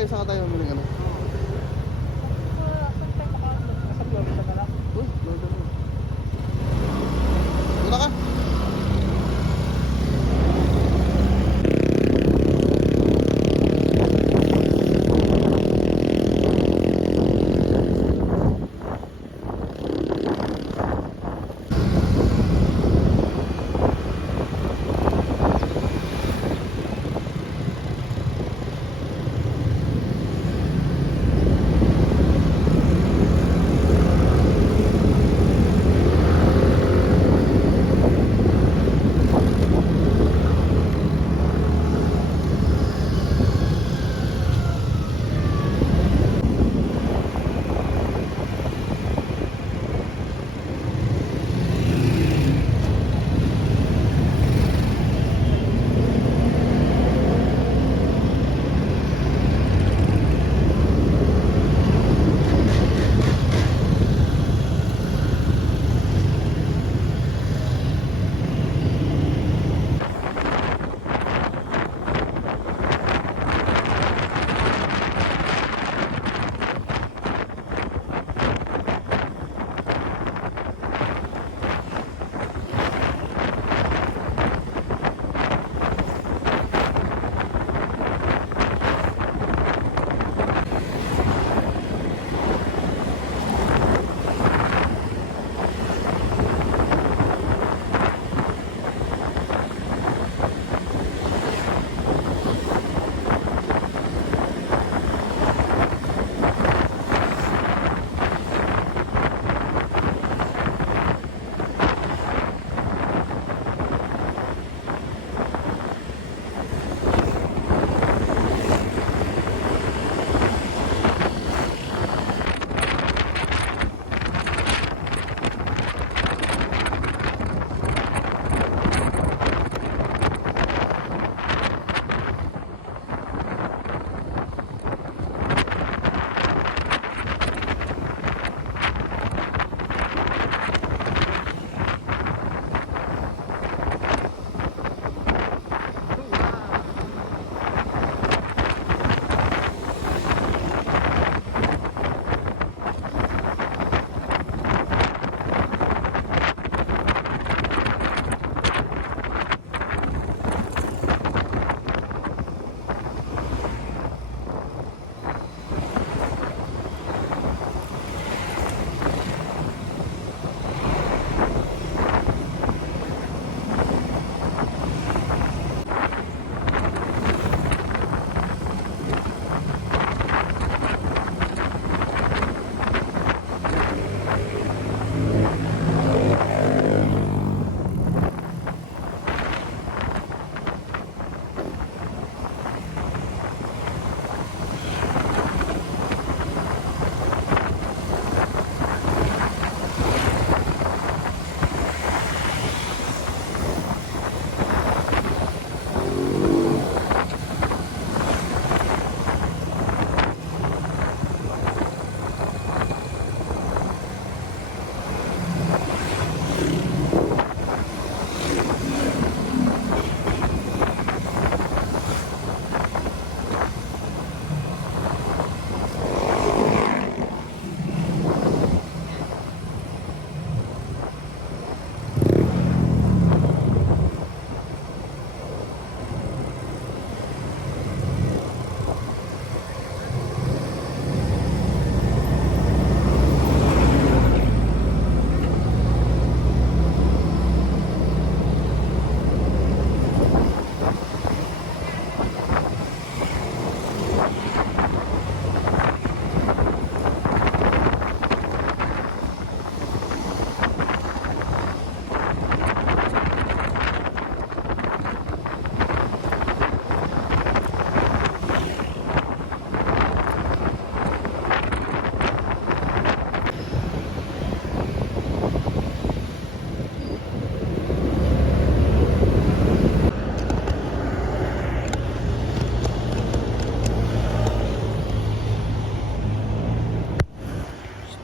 tayo, saka tayo muna ano. Saan tayo makaano? Nasa Florida na lang. Uy, Florida mo. Muna ka.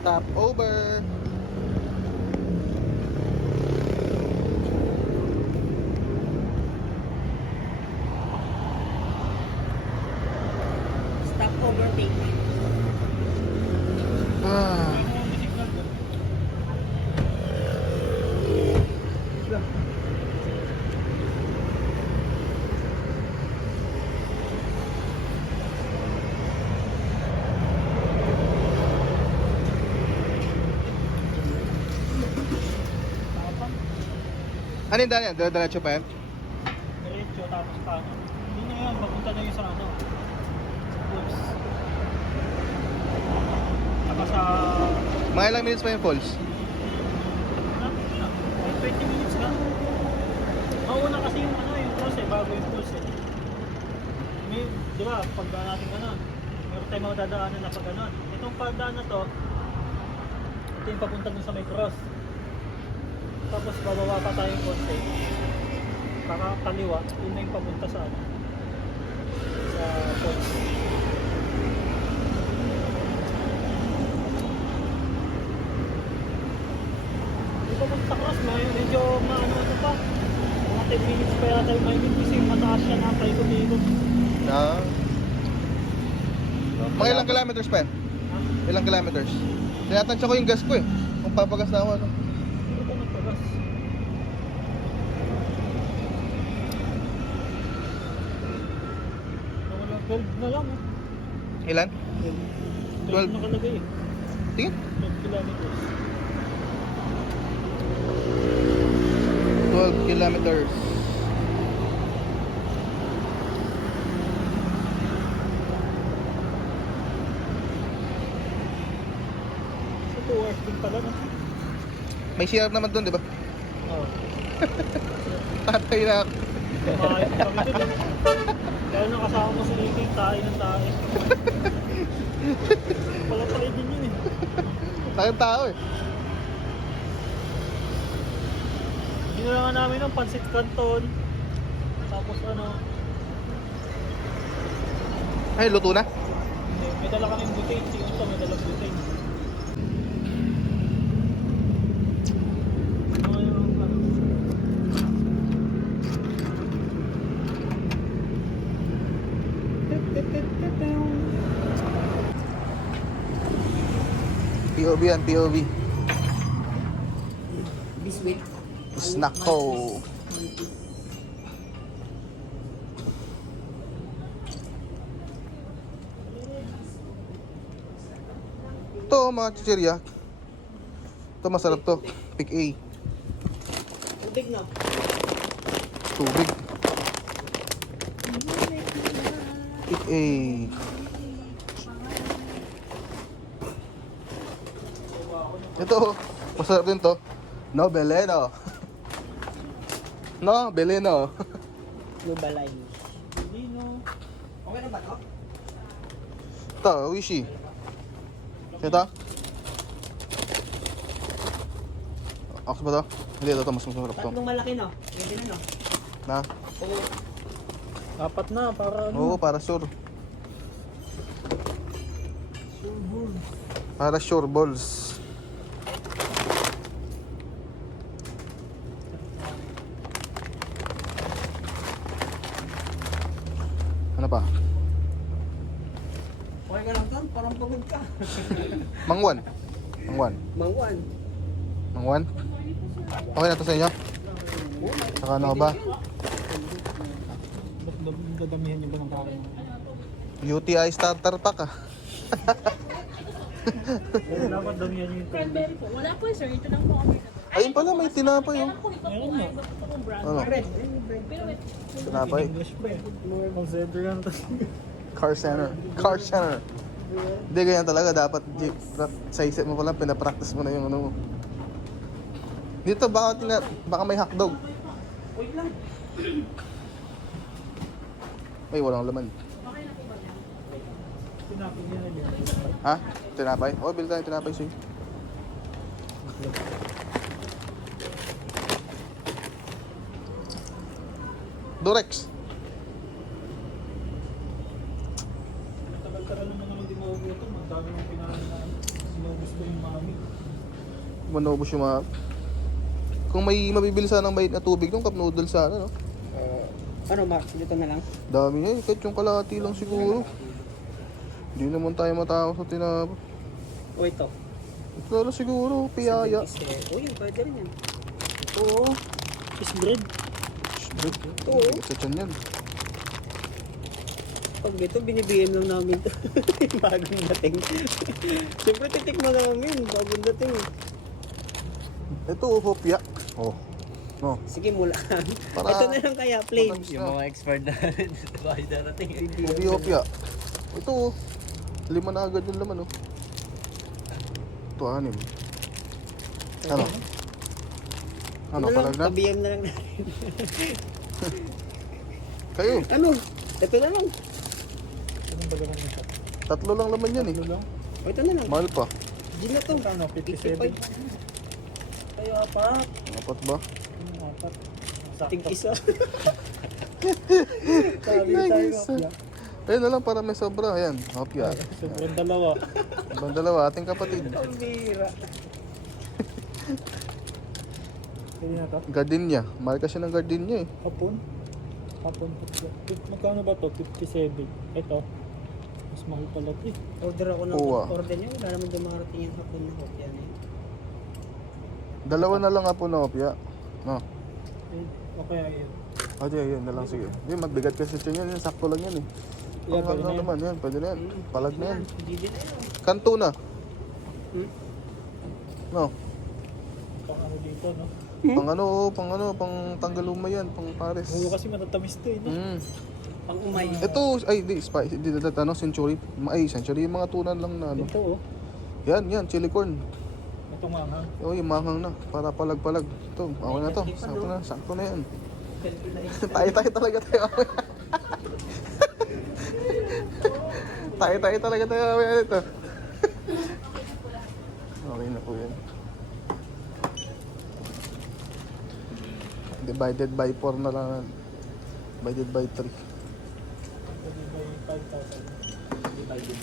Stop over. Stop over. Ano yung daan yan? Diretso pa yan? Diretso, tapos kanan. Hindi na yan, mapunta na yun sa ano. Sa pools. Saka sa... Mga ilang minutes pa yung falls? Ay, 20 minutes ka. Mauna kasi yung ano, yung pools eh, bago yung pools eh. May, di ba, pagdaan natin ganon. Meron tayong mga dadaanan na pag ganon. Itong pagdaan na to, ito yung papunta dun sa may cross. Tapos bababa pa tayong konti. Kaliwa, yun na yung papunta sa ano. Sa falls. Yung papunta sa cross, medyo maano pa. Mga 10 minutes pa yata yung may kasi mataas siya na paikot-ikot. Ah. Mga ilang kilometers pa yan? Ha? Ilang kilometers? Tinatansya ko yung gas ko eh. Kung papagas na ako ano. Hindi ko nagpagas. Wala, 12 na lang eh. Ilan? 12 12. nakalagay eh. Tingin? 12 kilometers. 12 kilometers. So 2 hours din pala no? May syrup naman doon, di ba? Oo. Tatay na ako. Kumain kami dun eh. Kaya nung kasama mo si Iki, tayo ng tayo. Pala tayo din yun eh. Tayong tao eh. Ginulangan namin ng pansit canton. Tapos ano, Ay, luto na. may dala kaming butane. Si Unto may dalang butane. Ano yung ano? POV yan, POV. Biscuit. Snack ko. Ito mga chichirya. Ito masarap to. Pick A. Tubig no? Tubig. Pick A. Ito, masarap din to. No Beleno. No Beleno. Lubalay. Hindi no. Okay na ba to? Ito, Wishi. Ito? Ako ba to? Hindi, ito mas masarap to. Tatlong malaki no? Pwede na no? Na? Oo. Apat na para ano. Oo, para sure. Para sure balls. Ano pa? Okay ka lang ton? Parang pagod ka. Mangwan. Mangwan. Mangwan. Mangwan? Okay na to sa inyo? Saka ano ba? Dadamihan niyo ba ng kain? UTI starter pack ah. Dapat damihan niyo yung tubig. Cranberry po. Wala po sir. Ito lang po kami. Ayun pala, may tinapay oh. Kailan po ito Meron po nga. ay gusto kong brand. Ano? Red. Pero wait. Tinapay. English pa eh. Consider yan. Car center. Car center. Hindi, ganyan talaga. Dapat sa isip mo pala, pinapractice mo na yung ano mo. Dito, baka may hotdog. Wait lang. Ay, walang laman. Tinapin niya na yun. Ha? Tinapay? Oh, bili tayo tinapay sa'yo. Durex. Tagal-tagal naman naman din maugutom. Ang dami ng pinahan na sinubos ko yung mami. Manobos yung mga... Kung may mabibili sana ng mait na tubig nung cup noodles sana, no? Ano Max? Dito na lang? Dami niya eh. Kahit yung kalahati lang siguro. Hindi naman tayo matao sa tinapay. O ito. Ito na lang siguro, piyaya. O yun, pwede rin yan. Oo. Fish bread. Oo. Sa tiyan yan. Pag dito, binibigyan lang namin to. Bagong dating. Siyempre titikman namin. Bagong dating. Ito, hopya. Oh. No. Sige, mula. Para- Ito na lang kaya, plain. Matamis Yung na. mga expert na bahay darating. Opya. Ito oh. 5 na agad yung laman oh. Ito 6. Ano? Ano, lang, palag na? Kabiyam na lang natin. Kayo, Ano? Ito na lang. Anong baga naman ito? 3 lang laman yan eh. Ano lang? O, ito na lang. Mahal pa. Gin na to. Ano, 57? 55. Ay, apat. Apat ba? Apat. Tig Sakto. isa. Sabi Tig tayo. isa. Ayun na lang para may sobra. Ayan, opya. Sobrang dalawa. Ibang dalawa, ating kapatid. Ang bira. Pwede na to? Gardenia. Mahal kasi ng gardenia eh. Hapon? Hapon. Magkano ba to? 57. Ito. Mas mahal pala ito eh. Order ako ng Uwa. order niya. Wala naman dumarating yung hapon na hot. Yan eh. Dalawa na lang po na opya. No. Okay, ayun. O di, ayun na lang sige. Hindi, magbigat kasi siya yan. Sakto lang yan eh. Yeah, Pang pwede ano na yan. naman yan. Pwede na yan. Palag na yan. Hindi din na yun. Kanto na. Hmm? No. Pang ano dito, no? Pang tanggal umay yan. Pang pares. Hulo kasi matatamis to eh, no? Mm. Pang umay. Ito, ay, di, spicy. Di, ano, century. Ay, century. Yung mga tunan lang na ano. Ito, oh. Yan, chili corn. Ito manghang. O, yung manghang na. Para palag-palag. Ito, okay na to. Sakto na yan. Tayo talaga tayo. tayo talaga tayo. Ito. Okay na po yan. Divided by 4 na lang. Divided by 3. Pwede ba yung 5,000? Divided.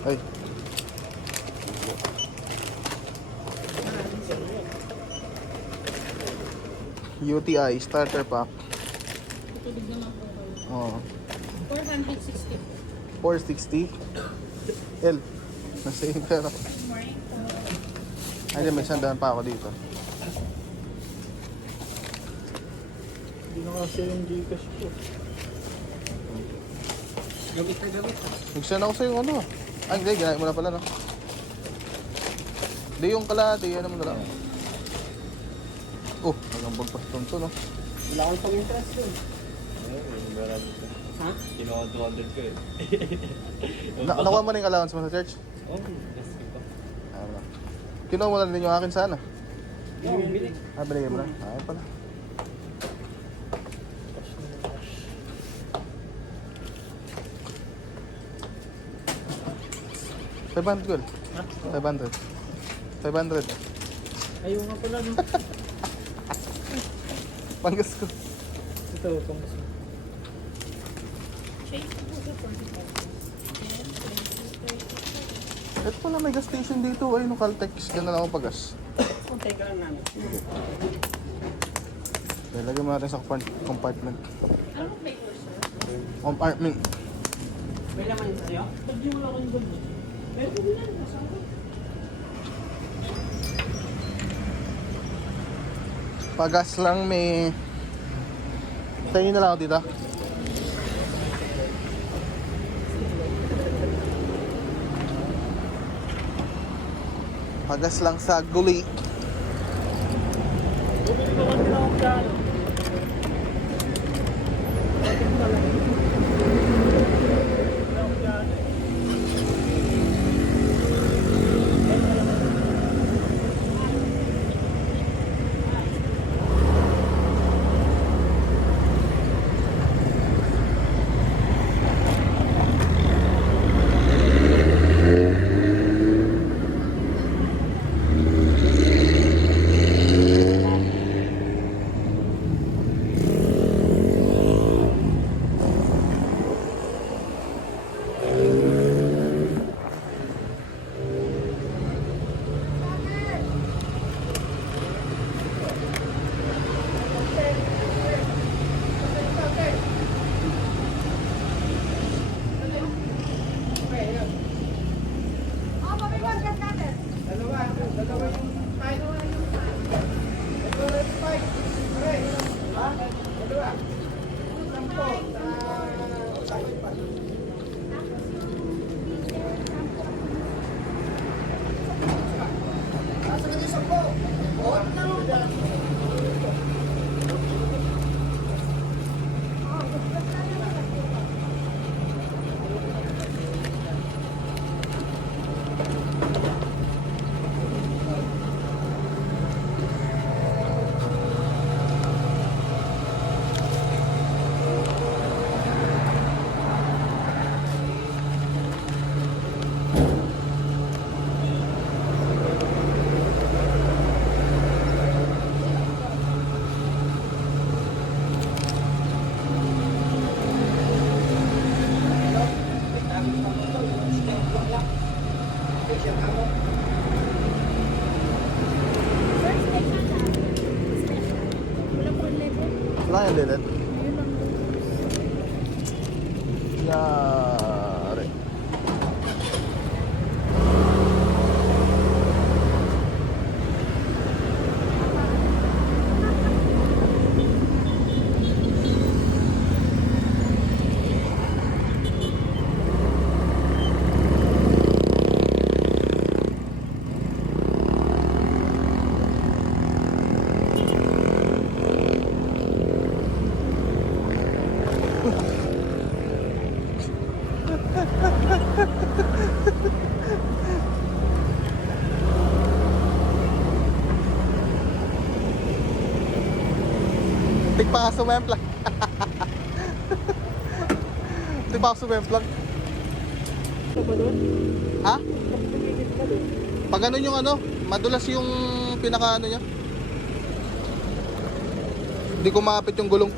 Ay. UTI starter pack. Tutulog naman po kayo. Oh, 460. 460. L. Nasa yung pera. Morning po. Ay, di, may sandaan pa ako dito. Hindi na kasi yung Gcash ko. Gamit na gamit. Nagsan ako sa'yo ano. Ay, hindi, ginaya mo na pala, no? Di yung kalahati, ano mo na lang. Oh, nagambag pa to, no? Wala akong pang-interest yun. Yung meron dito. Ha? Kinuha 200 ko eh. Nakuha mo na yung allowance mo sa church? Oh, yes ko. Ah, wala. Kinuha mo na din yung akin sana. Oo, bili. Ah, binigay mo na. Ah, ayun pala. Cash na yung cash. $500 girl. Ha? 500. 500. Ayaw nga pala, no? Panggas ko. Ito, pang gusto. Shake po sa 45. Ito pala may gas station dito. Ay, no, Caltex. Diyan na lang ako pagas. Kuntay ka lang namin. Lagyan mo natin sa compartment. Anong flavor, sir? Compartment. May laman sa'yo? Pwede mo lang yung ganyan. Pero kung lang, nasaan ko? Pagas lang may... Tingin na lang ako dito. Pagas lang sa guli. Bumili ko kasi lang ang plano. Bakit pala? Wala akong plano eh. First station na. Special. Wala po level. Wala yung lilit. Yun lang. Yari. Tigpa ka sumemplang. Tigpa ka sumemplang. Ha? Pag ganun yung ano, madulas yung pinaka ano niya. Hindi kumapit yung gulong.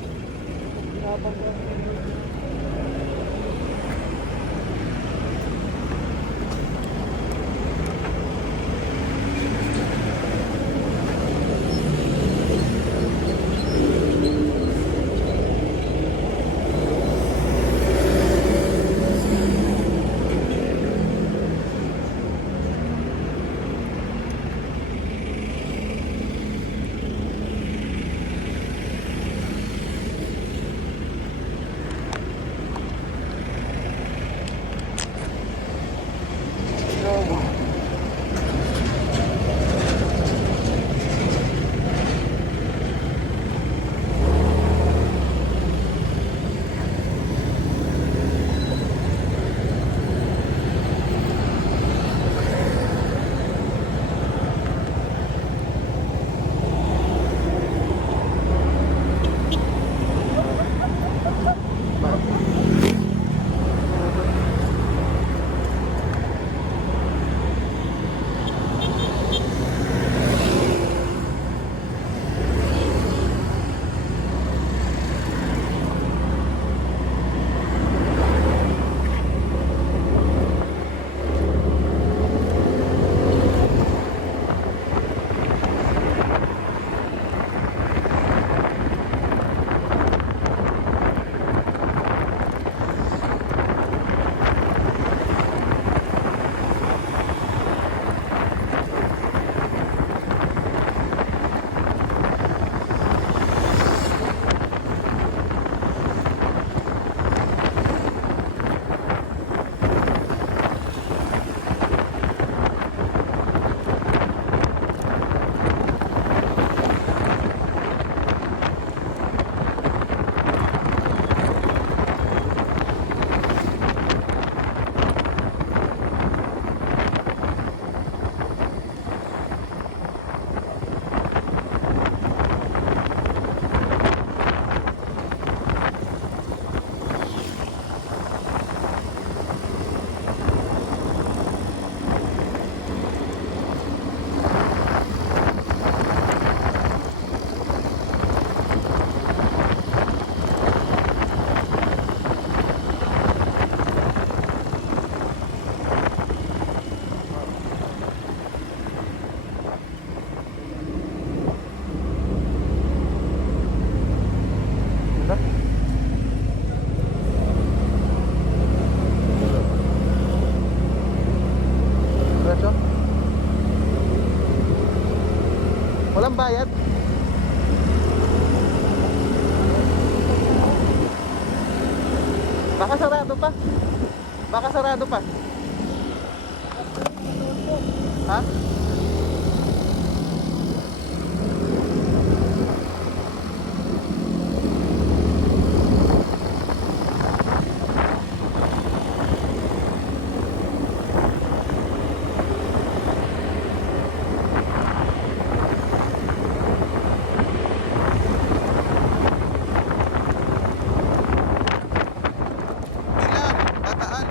Walang bayad. Baka sarado pa. Baka sarado pa. Ha? Ilan? Bataan.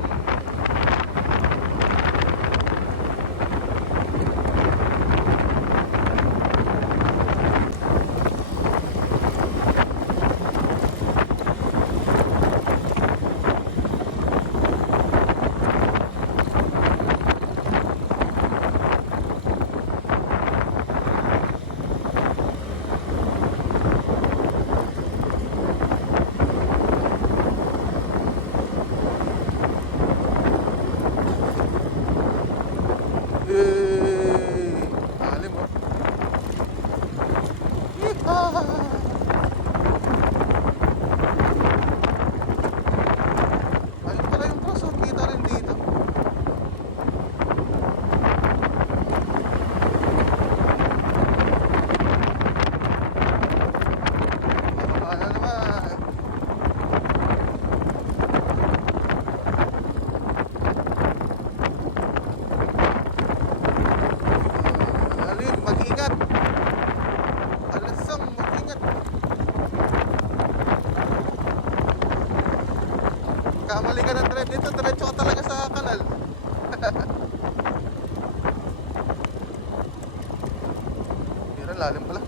lalim pala.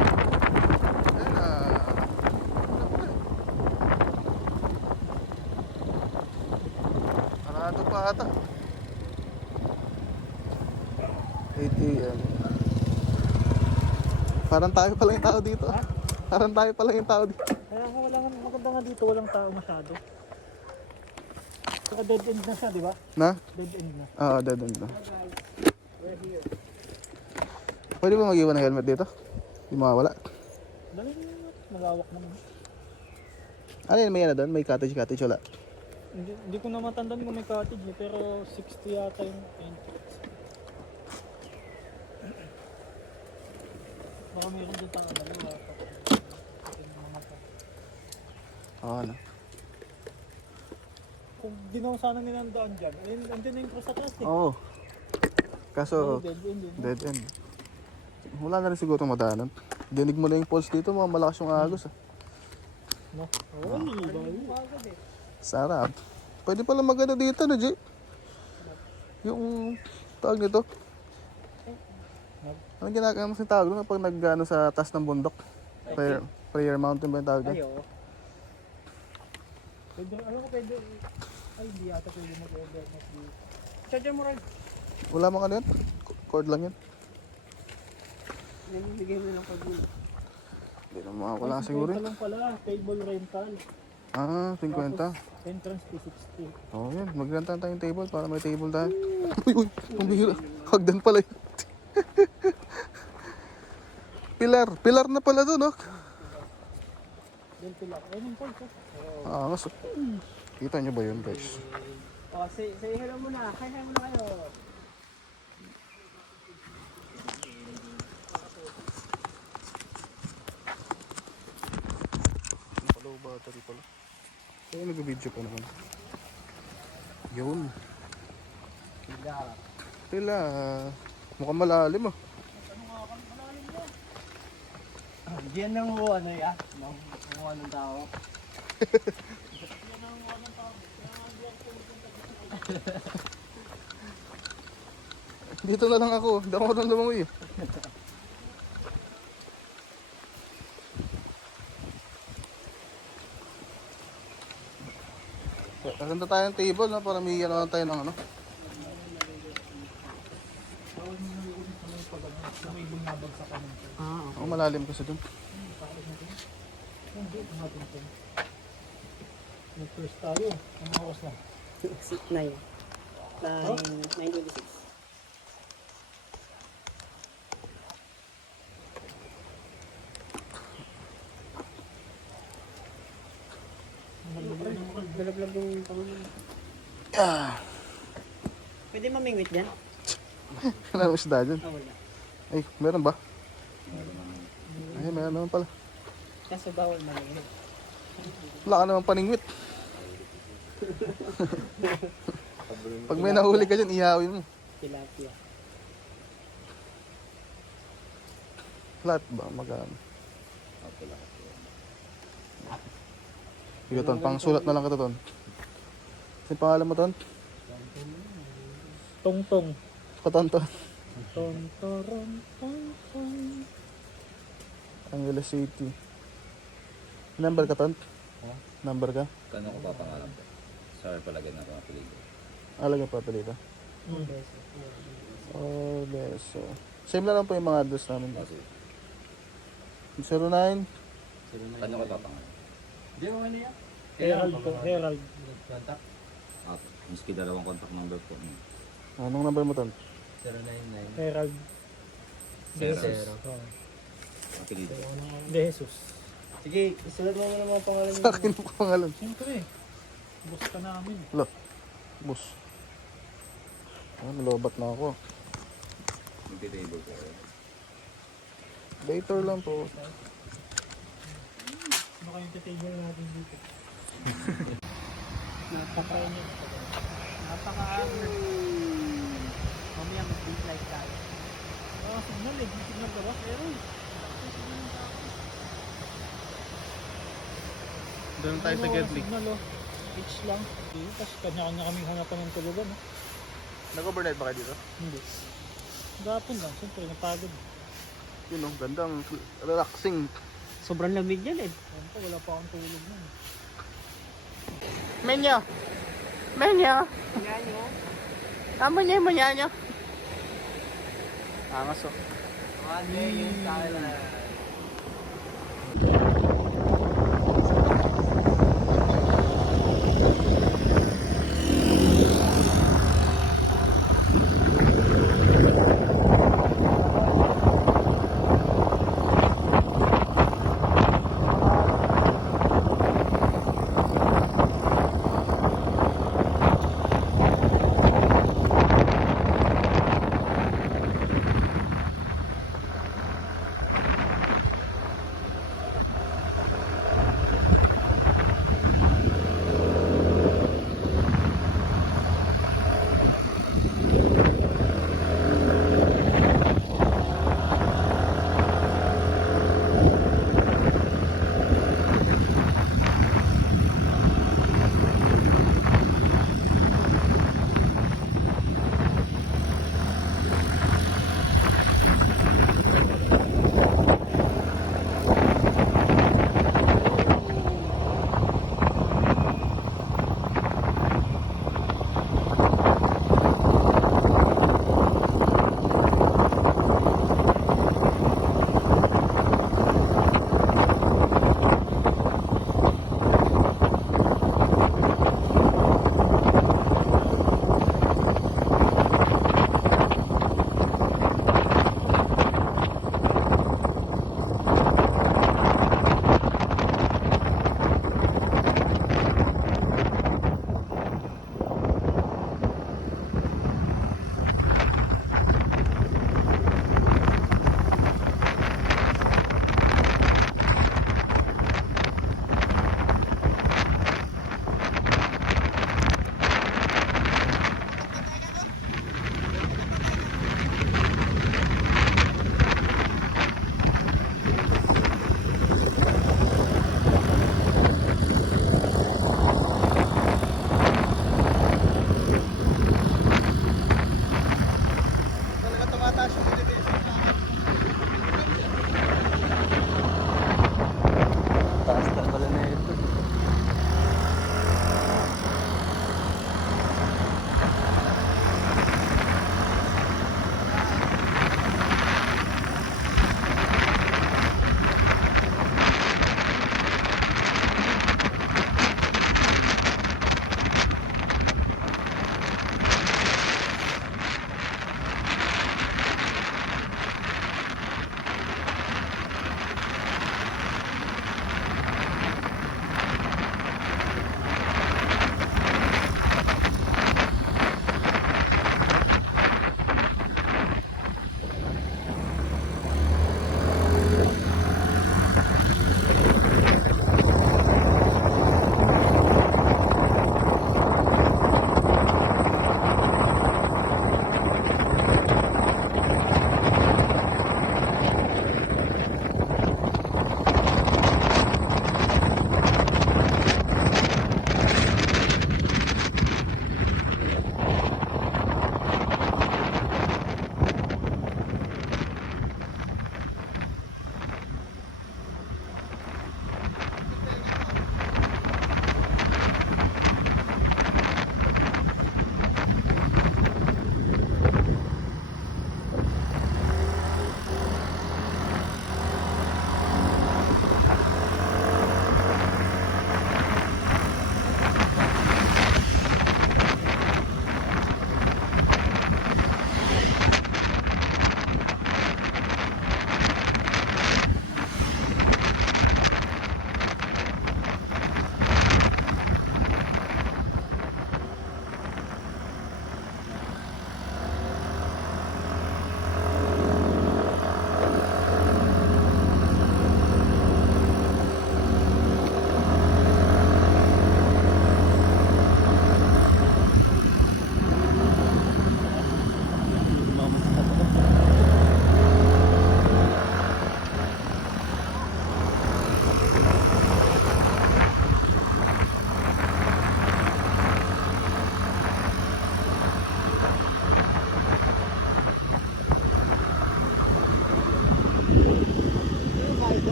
Ayun na. Parado pa ata. 8 AM. Parang tayo pala yung tao dito. Parang tayo pala yung tao dito. Kaya nga wala nga, maganda nga dito, walang tao masyado. Saka dead end na siya, di ba? Na? Dead end na. Oo, dead end na. Pwede ba mag-iwan ng helmet dito? Hindi mawawala. Dali na yun, malawak naman. Ano yun, may ano doon? May cottage wala. Hindi ko na matandaan kung may cottage eh, pero 60 yata yung entrance. Baka meron din tanga na wala pa. Oo, ano. Kung ginawa sana nila ang daan dyan, ayun, andun na yung cross sa taas eh. Oo. Kaso, Dead end yun. dead end. Wala na rin siguro itong madaanan. Dinig mo na yung pulse dito, mga malakas yung agos. Ah. No? Oo, agad eh. Sarap. Pwede pala maganda dito, no, G? Yung tawag nito. Anong ginagawa mo sa tawag doon kapag nag-ano sa taas ng bundok? Prayer mountain ba yung tawag doon? Ay, oo. Pwede, alam ko pwede, ay hindi yata pwede mag-overnight dito. Charger mo rin. Wala mang ano yun? Cord lang yun. Namimigay mo ng pag-ulo. Hindi na makakala siguro yun. lang pala, table rental. Ah, 50. Entrance to 60. Oo yan, magrenta tayong table para may table tayo. Uy, pambihira. Hagdan pala yun. Pilar na pala doon, no? Then pila, ayun yung pulse. Ah, mas. Kita nyo ba yun, guys? O, say hello muna. Hi muna kayo. Low battery pala. Kaya nag-video pa naman. Yun. Pila. Mukhang malalim ah. Diyan lang mo ano ya? Mga ng tao. Dito na lang ako. Hindi ako marunong lumangoy eh. Kaganda tayo ng table na para may ano tayo ng ano. Ah, Ako malalim kasi dun. Nag-first tayo. Ang oras na. 9. 9:26. Galaglag yung pangalan. Ah. Pwede mamingwit dyan? Wala naman isda dyan. Ah, wala. Ay, meron ba? Ay, meron naman pala. Kaso bawal mamingwit. Wala ka naman paningwit. Pag may nahuli ka dyan, ihawin mo. Tilapia. Flat ba? Magkano? Ikaw, Ton. Pang sulat na lang kita, Ton. Saan pangalan mo, Ton? Tong-tong. Ton. Tong-torong, tong-tong. Angeles City. Number ka, Ton? Number ka? Kano ko papangalan ko? Sorry palagay na mga peligro. Alaga pa palita. Oh, beso. Same na lang po yung mga address namin. Kasi, 09. kano ko papangalan? Herald po, Herald. At, miski dalawang contact number po. Anong number mo, Ton? 099. Herald. Zero. Oh. Apelido. De Jesus. Sige, isulat mo muna mga pangalan Sa akin ang pangalan. Siyempre, boss ka namin. Lo. Bus. Ah, nilobat na ako. Magti-table ko. Later lang po. Ano kayong table natin dito? Napaka-ano. Mamaya mag-beat light tayo. Ah, signal eh. Signal ka ba? Pero Doon tayo sa Ano, Gedli. signal, oh. H lang. Tapos kanya-kanya kami hanapan ng tulugan. Oh. Nag-overnight ba kayo dito? Hindi. Gapon lang, siyempre napagod. Yun oh, gandang relaxing. Sobrang lamig yan eh. Ayun po, wala pa akong tulog nun. Menyo! Menyo! Tama niya yung manyanyo. Angas oh. Talaga tumataas yung elevation. Taas na pala na ito.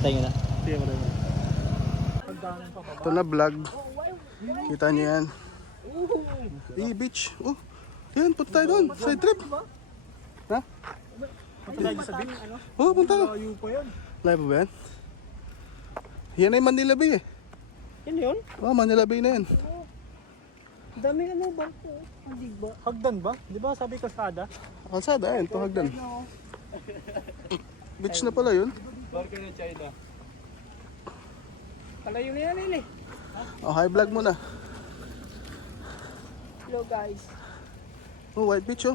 Patay nyo na. Sige mo rin. Pagdaanan pa pa. Ito na vlog. Kita niyo yan. Beach. Oh. Yan, punta tayo doon. Side trip. Ha? Punta tayo sa beach. Oh, punta. Layo pa yan. Live ba yan? Yan ay Manila Bay eh. Yan yun? Oh, Manila Bay na yan. Dami ano ba po? Hindi ba? Hagdan ba? Di ba sabi ko sada? Kalsada, yan. Ito hagdan. Beach na pala yun. Kalayo na yan eh. Oh, hi vlog muna. Hello guys. Oh, White Beach oh.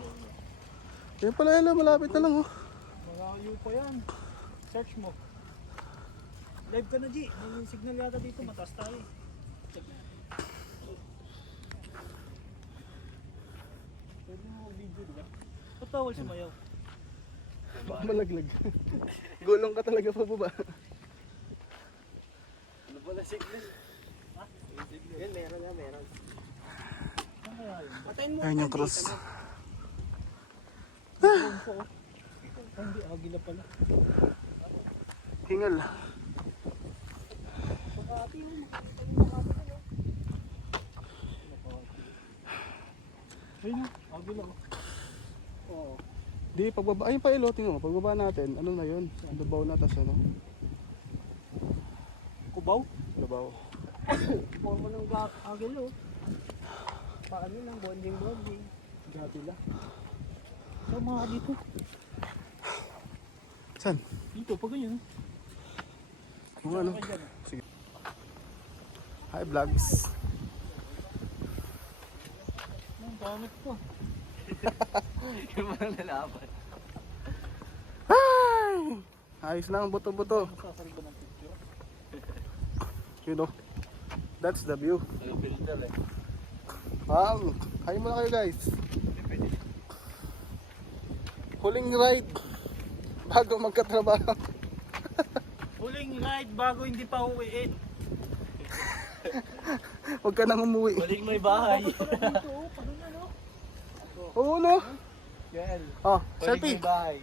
Yan pala yun, malapit na lang oh. Malayo pa yan. Search mo. Live ka na, G. May signal yata dito. Mataas tayo. Pwede mo video, di ba? Ba't bawal sumayaw? Baka malaglag. Gulong ka talaga pa baba. Ano pala signal? Ha? Yan, meron na, meron. Saan kaya yun? Patayin mo. Ayun yung cross. Hindi, agila pala. Hingal. Ayun, agila. Oo. Di, pagbaba, ayun pa ilo, tingnan mo, pagbaba natin, ano na yun? Dabaw na, tas ano? Kubaw? Dabaw. Forma ng agilo. Paano lang, bonding. Grabe lang. Saan mga ka dito? Saan? Dito, pag ganyan. Yung ano? Sige. Hi vlogs. Ang gamit ko. Yung mga lalaban. Hi! Ayos lang, buto-buto. Sasali ba ng picture? You know, that's the view. Filter eh. Hi muna kayo guys. Huling ride bago magkatrabaho. Huling ride bago hindi pa uwiin. Huwag ka nang umuwi. Baling may bahay. Oo no? Yan. Oh, Baling selfie. may bahay.